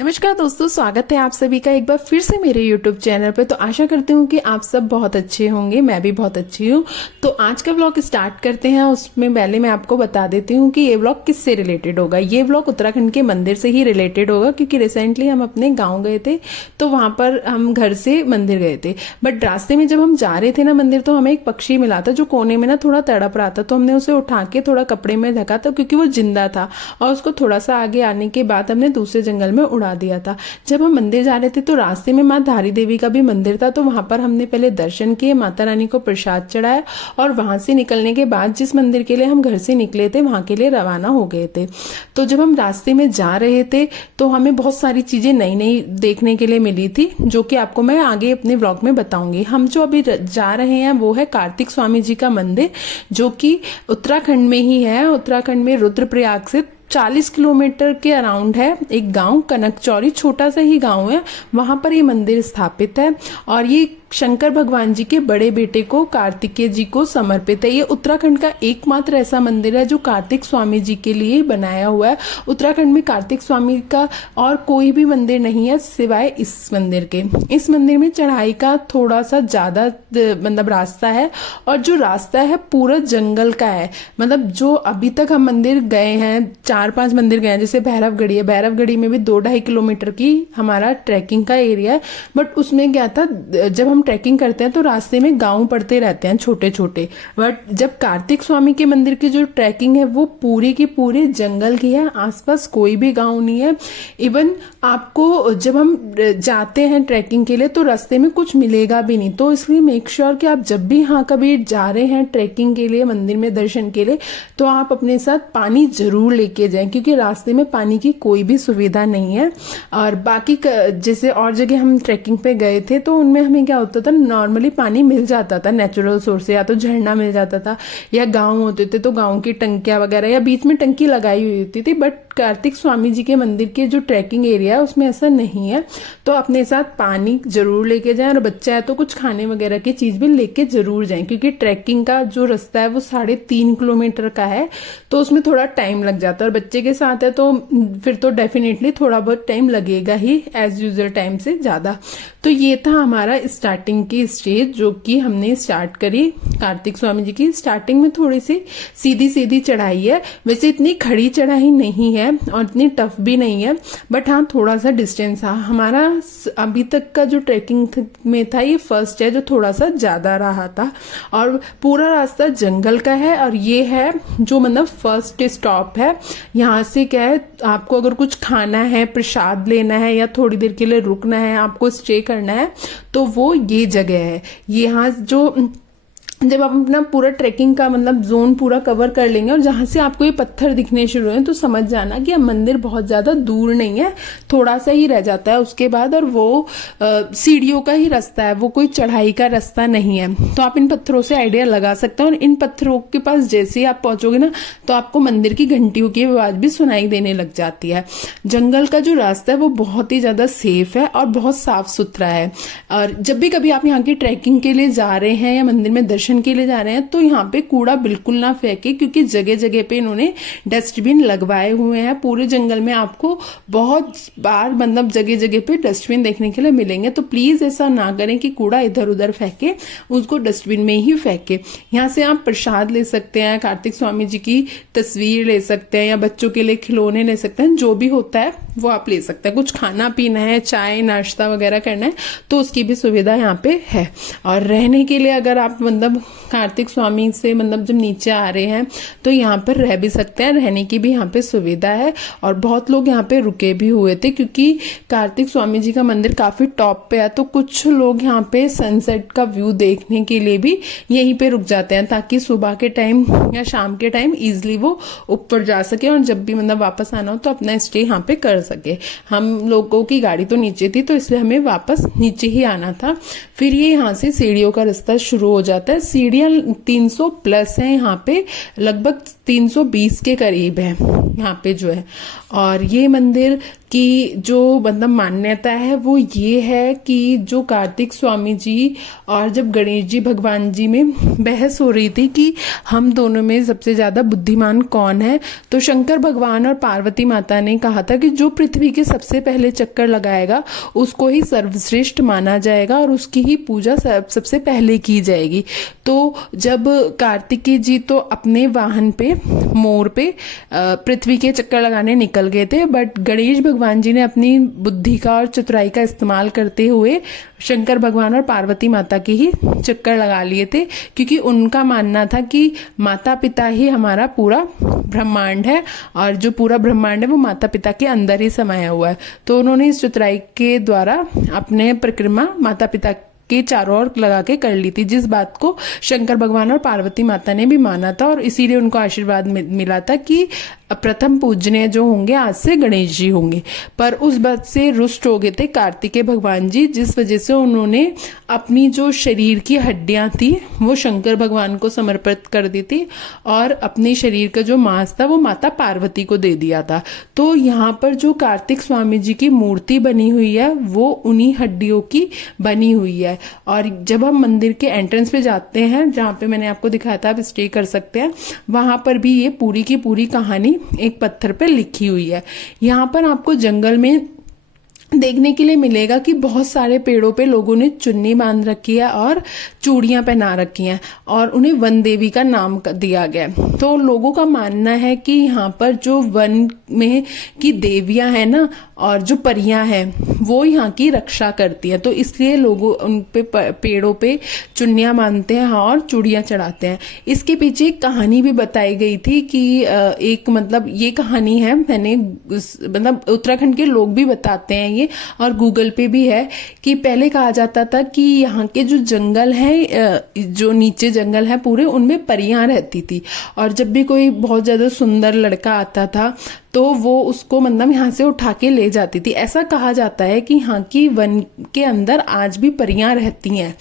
नमस्कार दोस्तों, स्वागत है आप सभी का एक बार फिर से मेरे YouTube चैनल पे। तो आशा करती हूँ कि आप सब बहुत अच्छे होंगे, मैं भी बहुत अच्छी हूँ। तो आज का व्लॉग स्टार्ट करते हैं। उसमें पहले मैं आपको बता देती हूँ कि ये व्लॉग किससे रिलेटेड होगा। ये व्लॉग उत्तराखंड के मंदिर से ही रिलेटेड होगा, क्योंकि रिसेंटली हम अपने गाँव गए थे, तो वहां पर हम घर से मंदिर गए थे। बट रास्ते में जब हम जा रहे थे ना मंदिर, तो हमें एक पक्षी मिला था जो कोने में ना थोड़ा तड़प रहा था। तो हमने उसे उठा के थोड़ा कपड़े में ढका था, क्योंकि वो जिंदा था, और उसको थोड़ा सा आगे आने के बाद हमने दूसरे जंगल में उड़ा दिया था। जब हम मंदिर जा रहे थे तो रास्ते में माँ धारी देवी का भी मंदिर था, तो वहां पर हमने पहले दर्शन किए, माता रानी को प्रसाद चढ़ाया, और वहां से निकलने के बाद जिस मंदिर के लिए हम घर से निकले थे वहां के लिए रवाना हो गए थे। तो जब हम रास्ते में जा रहे थे तो हमें बहुत सारी चीजें नई नई देखने के लिए मिली थी, जो कि आपको मैं आगे अपने ब्लॉग में बताऊंगी। हम जो अभी जा रहे हैं वो है कार्तिक स्वामी जी का मंदिर, जो कि उत्तराखंड में ही है। उत्तराखंड में रुद्रप्रयाग से 40 किलोमीटर के अराउंड है एक गांव कनकचौरी, छोटा सा ही गांव है, वहां पर ये मंदिर स्थापित है। और ये शंकर भगवान जी के बड़े बेटे को कार्तिकेय जी को समर्पित है। ये उत्तराखंड का एकमात्र ऐसा मंदिर है जो कार्तिक स्वामी जी के लिए बनाया हुआ है। उत्तराखंड में कार्तिक स्वामी का और कोई भी मंदिर नहीं है सिवाय इस मंदिर के। इस मंदिर में चढ़ाई का थोड़ा सा ज्यादा मतलब रास्ता है, और जो रास्ता है पूरा जंगल का है। मतलब जो अभी तक हम मंदिर गए हैं, 4-5 मंदिर गए हैं, जैसे भैरवगढ़ी है, भैरवगढ़ी में भी 2-2.5 किलोमीटर की हमारा ट्रैकिंग का एरिया है। बट उसमें क्या था, जब हम ट्रैकिंग करते हैं तो रास्ते में गांव पड़ते रहते हैं छोटे छोटे। बट जब कार्तिक स्वामी के मंदिर की जो ट्रैकिंग है वो पूरी की पूरी जंगल की है, आसपास कोई भी गांव नहीं है। इवन आपको जब हम जाते हैं ट्रैकिंग के लिए तो रास्ते में कुछ मिलेगा भी नहीं। तो इसलिए मेक श्योर कि आप जब भी यहाँ कभी जा रहे हैं ट्रैकिंग के लिए, मंदिर में दर्शन के लिए, तो आप अपने साथ पानी जरूर लेके जाएं, क्योंकि रास्ते में पानी की कोई भी सुविधा नहीं है। और बाकी जैसे और जगह हम ट्रैकिंग पे गए थे तो उनमें हमें क्या होता था, नॉर्मली पानी मिल जाता था नेचुरल सोर्स से, या तो झरना मिल जाता था, या गांव होते थे तो गांव की टंकियां वगैरह, या बीच में टंकी लगाई हुई होती थी। बट कार्तिक स्वामी जी के मंदिर के जो ट्रैकिंग एरिया है उसमें ऐसा नहीं है। तो अपने साथ पानी जरूर लेके जाएं, और बच्चा है तो कुछ खाने वगैरह की चीज भी लेके जरूर जाएं, क्योंकि ट्रैकिंग का जो रास्ता है वो 3.5 किलोमीटर का है, तो उसमें थोड़ा टाइम लग जाता है। और बच्चे के साथ है तो फिर तो डेफिनेटली थोड़ा बहुत टाइम लगेगा ही, एज यूजुअल टाइम से ज्यादा। तो ये था हमारा स्टार्टिंग की स्टेज, जो कि हमने स्टार्ट करी कार्तिक स्वामी जी की। स्टार्टिंग में थोड़ी सी सीधी सीधी चढ़ाई है, वैसे इतनी खड़ी चढ़ाई नहीं है और इतनी टफ भी नहीं है, बट हाँ थोड़ा सा डिस्टेंस है। हमारा अभी तक का जो ट्रैकिंग में था ये फर्स्ट है जो थोड़ा सा ज्यादा रहा था, और पूरा रास्ता जंगल का है। और ये है जो मतलब फर्स्ट स्टॉप है। यहाँ से क्या है, आपको अगर कुछ खाना है, प्रसाद लेना है, या थोड़ी देर के लिए रुकना है, आपको स्टे करना है, तो वो ये जगह है। यहाँ जो जब आप अपना पूरा ट्रैकिंग का मतलब जोन पूरा कवर कर लेंगे, और जहां से आपको ये पत्थर दिखने शुरू हुए तो समझ जाना कि अब मंदिर बहुत ज्यादा दूर नहीं है, थोड़ा सा ही रह जाता है उसके बाद। और वो सीढ़ियों का ही रास्ता है, वो कोई चढ़ाई का रास्ता नहीं है। तो आप इन पत्थरों से आइडिया लगा सकते हैं। और इन पत्थरों के पास जैसे ही आप पहुंचोगे ना, तो आपको मंदिर की घंटियों की आवाज भी सुनाई देने लग जाती है। जंगल का जो रास्ता है वो बहुत ही ज्यादा सेफ है और बहुत साफ सुथरा है। और जब भी कभी आप यहाँ की ट्रैकिंग के लिए जा रहे हैं या मंदिर में दर्शन के लिए जा रहे हैं, तो यहाँ पे कूड़ा बिल्कुल ना फेंके, क्योंकि जगह जगह पे इन्होंने डस्टबिन लगवाए हुए हैं। पूरे जंगल में आपको बहुत बार मतलब जगह जगह पे डस्टबिन देखने के लिए मिलेंगे। तो प्लीज ऐसा ना करें कि कूड़ा इधर उधर फेंके, उसको डस्टबिन में ही फेंके। यहाँ से आप प्रसाद ले सकते हैं, कार्तिक स्वामी जी की तस्वीर ले सकते हैं, या बच्चों के लिए खिलौने ले सकते हैं, जो भी होता है वो आप ले सकते हैं। कुछ खाना पीना है, चाय नाश्ता वगैरह करना है, तो उसकी भी सुविधा यहाँ पे है। और रहने के लिए अगर आप मतलब कार्तिक स्वामी से मतलब जब नीचे आ रहे हैं तो यहाँ पर रह भी सकते हैं, रहने की भी यहाँ पे सुविधा है। और बहुत लोग यहाँ पे रुके भी हुए थे, क्योंकि कार्तिक स्वामी जी का मंदिर काफी टॉप पे है, तो कुछ लोग यहाँ पे सनसेट का व्यू देखने के लिए भी यहीं पे रुक जाते हैं, ताकि सुबह के टाइम या शाम के टाइम इजिली वो ऊपर जा सके, और जब भी मतलब वापस आना हो तो अपना स्टे यहाँ पे कर सके। हम लोगों की गाड़ी तो नीचे थी, तो इसलिए हमें वापस नीचे ही आना था। फिर ये यहाँ से सीढ़ियों का रास्ता शुरू हो जाता है। सीढ़ियां 300 प्लस है यहाँ पे, लगभग 320 के करीब है यहाँ पे जो है। और ये मंदिर कि जो मतलब मान्यता है वो ये है कि जो कार्तिक स्वामी जी और जब गणेश जी भगवान जी में बहस हो रही थी कि हम दोनों में सबसे ज्यादा बुद्धिमान कौन है, तो शंकर भगवान और पार्वती माता ने कहा था कि जो पृथ्वी के सबसे पहले चक्कर लगाएगा उसको ही सर्वश्रेष्ठ माना जाएगा और उसकी ही पूजा सबसे पहले की जाएगी। तो जब कार्तिकेय जी तो अपने वाहन पे मोर पे पृथ्वी के चक्कर लगाने निकल गए थे, बट गणेश भगवान जी ने अपनी बुद्धि का और चतुराई का इस्तेमाल करते हुए शंकर भगवान और पार्वती माता के ही चक्कर लगा लिए थे, क्योंकि उनका मानना था कि माता पिता ही हमारा पूरा ब्रह्मांड है और जो पूरा ब्रह्मांड है वो माता पिता के अंदर ही समाया हुआ है। तो उन्होंने इस चतुराई के द्वारा अपने परिक्रमा माता पिता के चारों ओर लगा के कर ली थी, जिस बात को शंकर भगवान और पार्वती माता ने भी माना था और इसीलिए उनको आशीर्वाद मिला था कि प्रथम पूजनीय जो होंगे आज से गणेश जी होंगे। पर उस बात से रुष्ट हो गए थे कार्तिकेय भगवान जी, जिस वजह से उन्होंने अपनी जो शरीर की हड्डियां थी वो शंकर भगवान को समर्पित कर दी थी और अपने शरीर का जो मांस था वो माता पार्वती को दे दिया था। तो यहाँ पर जो कार्तिक स्वामी जी की मूर्ति बनी हुई है वो उन्हीं हड्डियों की बनी हुई है। और जब हम मंदिर के एंट्रेंस पे जाते हैं, जहाँ पे मैंने आपको दिखाया था आप स्टे कर सकते हैं, वहां पर भी ये पूरी की पूरी कहानी एक पत्थर पे लिखी हुई है। यहाँ पर आपको जंगल में देखने के लिए मिलेगा कि बहुत सारे पेड़ों पे लोगों ने चुन्नी बांध रखी है और चूड़ियां पहना रखी हैं और उन्हें वन देवी का नाम दिया गया है। तो लोगों का मानना है कि यहाँ पर जो वन में की देवियां हैं ना और जो परियां हैं वो यहाँ की रक्षा करती हैं, तो इसलिए लोग उन पे पेड़ों पे चुन्नियां बांधते हैं और चूड़ियां चढ़ाते हैं। इसके पीछे एक कहानी भी बताई गई थी कि एक मतलब ये कहानी है, मैंने मतलब उत्तराखंड के लोग भी बताते हैं ये और गूगल पे भी है कि पहले कहा जाता था कि यहाँ के जो जंगल है, जो नीचे जंगल है पूरे, उनमें परियां रहती थी और जब भी कोई बहुत ज्यादा सुंदर लड़का आता था तो वो उसको मतलब यहाँ से उठा के ले जाती थी। ऐसा कहा जाता है कि यहाँ की वन के अंदर आज भी परियां रहती हैं।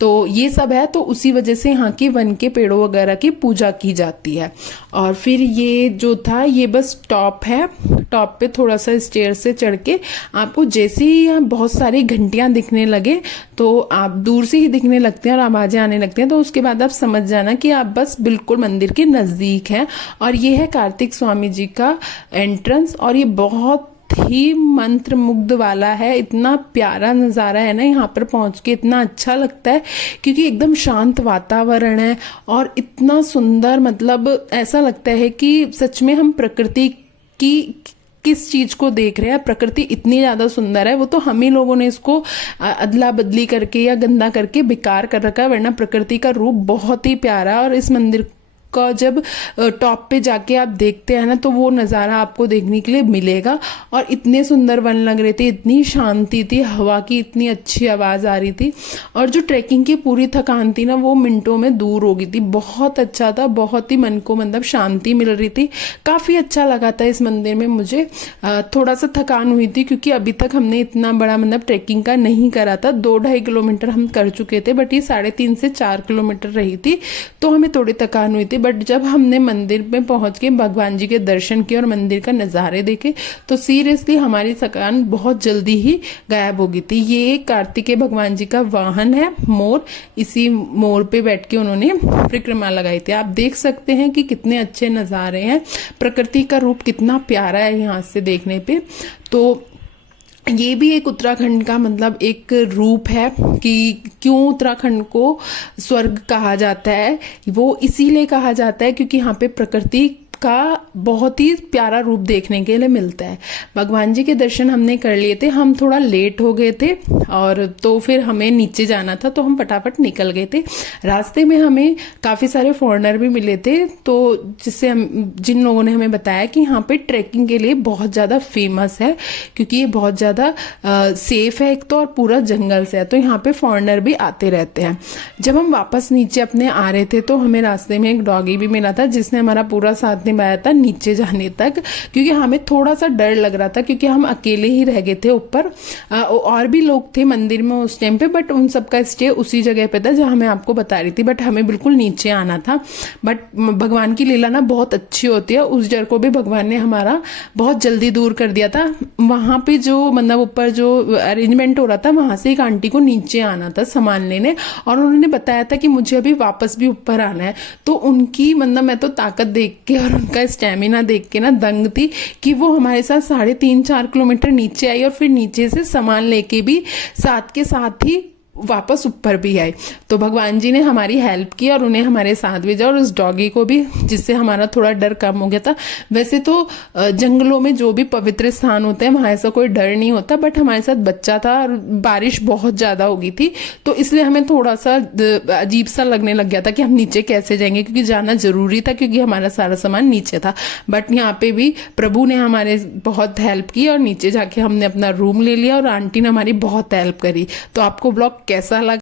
तो ये सब है, तो उसी वजह से यहाँ के वन के पेड़ों वगैरह की पूजा की जाती है। और फिर ये जो था ये बस टॉप है, टॉप पे थोड़ा सा स्टेयर से चढ़ के आपको जैसे ही यहाँ बहुत सारी घंटियां दिखने लगे तो आप दूर से ही दिखने लगते हैं और आवाजें आने लगती हैं, तो उसके बाद आप समझ जाना कि आप बस बिल्कुल मंदिर के नजदीक हैं। और ये है कार्तिक स्वामी जी का एंट्रेंस और ये बहुत ही मंत्र मुग्ध वाला है। इतना प्यारा नजारा है ना, यहाँ पर पहुंच के इतना अच्छा लगता है क्योंकि एकदम शांत वातावरण है और इतना सुंदर, मतलब ऐसा लगता है कि सच में हम प्रकृति की किस चीज को देख रहे हैं। प्रकृति इतनी ज्यादा सुंदर है, वो तो हम ही लोगों ने इसको अदला बदली करके या गंदा करके बेकार कर रखा है, वरना प्रकृति का रूप बहुत ही प्यारा है। और इस मंदिर का जब टॉप पे जाके आप देखते हैं ना तो वो नज़ारा आपको देखने के लिए मिलेगा। और इतने सुंदर वन लग रहे थे, इतनी शांति थी, हवा की इतनी अच्छी आवाज़ आ रही थी और जो ट्रैकिंग की पूरी थकान थी ना वो मिनटों में दूर हो गई थी। बहुत अच्छा था, बहुत ही मन को मतलब शांति मिल रही थी, काफ़ी अच्छा लगा था इस मंदिर में। मुझे थोड़ा सा थकान हुई थी क्योंकि अभी तक हमने इतना बड़ा मतलब ट्रैकिंग का नहीं करा था। 2-2.5 किलोमीटर हम कर चुके थे, बट ये 3.5 से 4 किलोमीटर रही थी तो हमें थोड़ी थकान हुई थी। बट जब हमने मंदिर में पहुंच के भगवान जी के दर्शन किए और मंदिर का नज़ारे देखे तो सीरियसली हमारी थकान बहुत जल्दी ही गायब हो गई थी। ये कार्तिकेय भगवान जी का वाहन है मोर, इसी मोर पे बैठ के उन्होंने परिक्रमा लगाई थी। आप देख सकते हैं कि कितने अच्छे नज़ारे हैं, प्रकृति का रूप कितना प्यारा है यहाँ से देखने पे। तो ये भी एक उत्तराखंड का मतलब एक रूप है कि क्यों उत्तराखंड को स्वर्ग कहा जाता है। वो इसीलिए कहा जाता है क्योंकि यहाँ पे प्रकृति का बहुत ही प्यारा रूप देखने के लिए मिलता है। भगवान जी के दर्शन हमने कर लिए थे, हम थोड़ा लेट हो गए थे और तो फिर हमें नीचे जाना था तो हम फटाफट निकल गए थे। रास्ते में हमें काफ़ी सारे फॉरेनर भी मिले थे, तो जिससे हम जिन लोगों ने हमें बताया कि यहाँ पे ट्रैकिंग के लिए बहुत ज़्यादा फेमस है क्योंकि ये बहुत ज़्यादा सेफ है एक तो, और पूरा जंगल से है, तो यहाँ पे फॉरेनर भी आते रहते हैं। जब हम वापस नीचे अपने आ रहे थे तो हमें रास्ते में एक डॉगी भी मिला था जिसने हमारा पूरा साथ नहीं पाया था नीचे जाने तक, क्योंकि हमें थोड़ा सा डर लग रहा था, क्योंकि हम अकेले ही रह गए थे ऊपर। और भी लोग थे मंदिर में उस टाइम पे, बट उन सबका स्टे उसी जगह पे था जहां मैं आपको बता रही थी, बट हमें बिल्कुल नीचे आना था। बट भगवान की लीला ना बहुत अच्छी होती है, उस डर को भी भगवान ने हमारा बहुत जल्दी दूर कर दिया था। वहां पे जो मतलब ऊपर जो अरेंजमेंट हो रहा था, वहां से एक आंटी को नीचे आना था सामान लेने, और उन्होंने बताया था कि मुझे अभी वापस भी ऊपर आना है। तो उनकी मतलब मैं तो ताकत देख के और उनका स्टेमिना देख के ना दंग थी कि वो हमारे साथ 3.5-4 किलोमीटर नीचे आई, और फिर नीचे से सामान लेके भी साथ के साथ ही वापस ऊपर भी आए। तो भगवान जी ने हमारी हेल्प की और उन्हें हमारे साथ भेजा, और उस डॉगी को भी, जिससे हमारा थोड़ा डर कम हो गया था। वैसे तो जंगलों में जो भी पवित्र स्थान होते हैं वहां ऐसा कोई डर नहीं होता, बट हमारे साथ बच्चा था और बारिश बहुत ज्यादा हो गई थी, तो इसलिए हमें थोड़ा सा अजीब सा लगने लग गया था कि हम नीचे कैसे जाएंगे, क्योंकि जाना जरूरी था, क्योंकि हमारा सारा सामान नीचे था। बट यहाँ पे भी प्रभु ने हमारे बहुत हेल्प की, और नीचे जाके हमने अपना रूम ले लिया, और आंटी ने हमारी बहुत हेल्प करी। तो आपको ब्लॉग कैसा लगा?